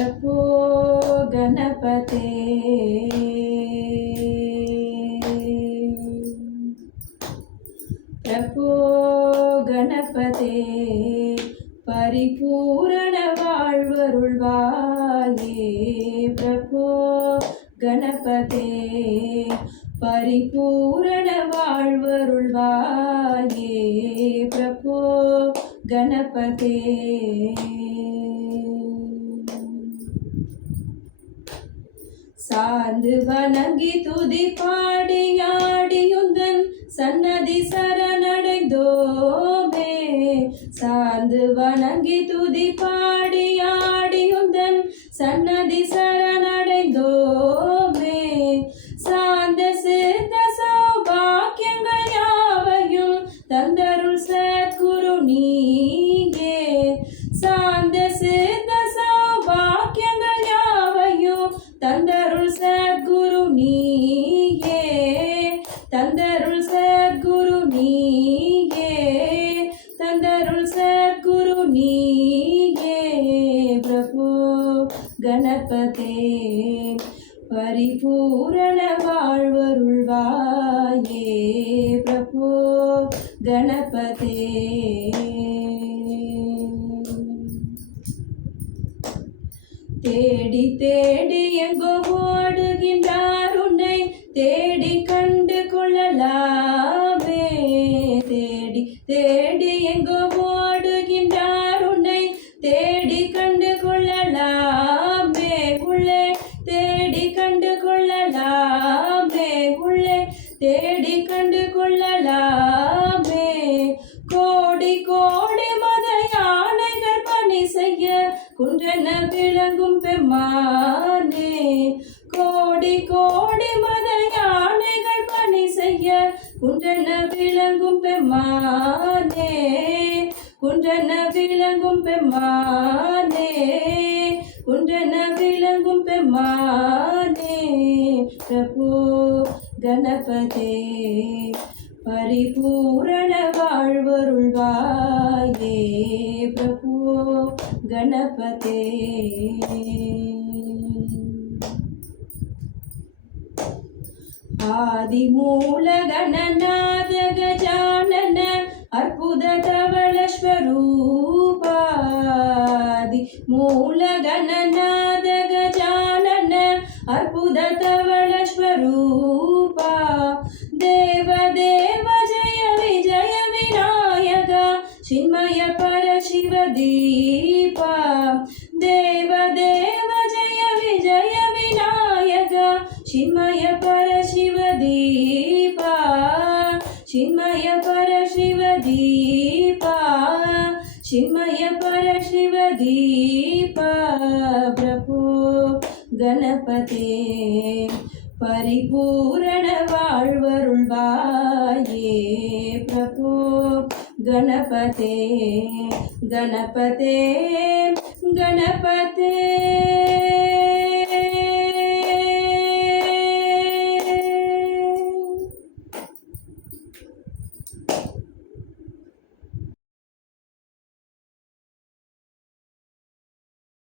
प्रभो गणपते प्रभो गणपते परिपूर्ण வாழ்வருள்வாயே प्रभो गणपते परिपूर्ण வாழ்வருள்வாயே प्रभो गणपते சார்ந்து வணங்கி துதி பாடியாடியுந்தன் சன்னதி சரணடைந்தோமே சார்ந்து வணங்கி துதி பாடியாடியுந்தன் சன்னதி சரணடைந்தோமே சார்ந்த சித்த சௌபாக்கியங்கள் யாவையும் தந்தருள் சத்குரு நீயே சார்ந்த சித்த சௌபாக்கியங்கள் யாவையும் தந்தருள் சத்குரு நீயே தந்தருள் சத்குரு நீயே தந்தருள் சத்குரு நீயே பிரபு கணபதே பரிபூரண வாழ்வருள்வாயே பிரபு கணபதே தேடி தேடி எங்கோ ஓடுகின்றார் உன்னை தேடி கண்டு கொள்ளலாமே தேடி தேடி எங்கோ ஓடுகின்றார் உன்னை தேடி கண்டு கொள்ளலாமே உள்ளே தேடி கண்டு கொள்ளலாமே உள்ளே தேடி கண்டு கொள்ளலாமே கோடி கோடி மத யானைகள் பணி செய்ய குன்றன விளங்கும் பெம்மானே கோடி கோடி மத யானைகள் பணி செய்ய குன்றன விளங்கும் பெம்மானே குன்றன விளங்கும் பெம்மானே குன்றன விளங்கும் பெம்மானே பிரபு கணபதே பரிபூரண வாழ்வருள்வாயே பிரபு गणपते आदिमूल गणनाथ गजानन अर्बुद धवल स्वरूपा आदिमूल गणनाथ गजानन अर्बुद धवल स्वरूपा देव देव जय विजय विनायक चिन्मय पर शिव दीपा देव देव जय विजय विनायक चिन्मय पर शिव दीपा चिन्मय पर शिव दीपा चिन्मय पर शिव दीपा प्रभु गणपते परिपूर्ण வாழ்வருள்வாயே प्रभु गणपते गणपते गणपते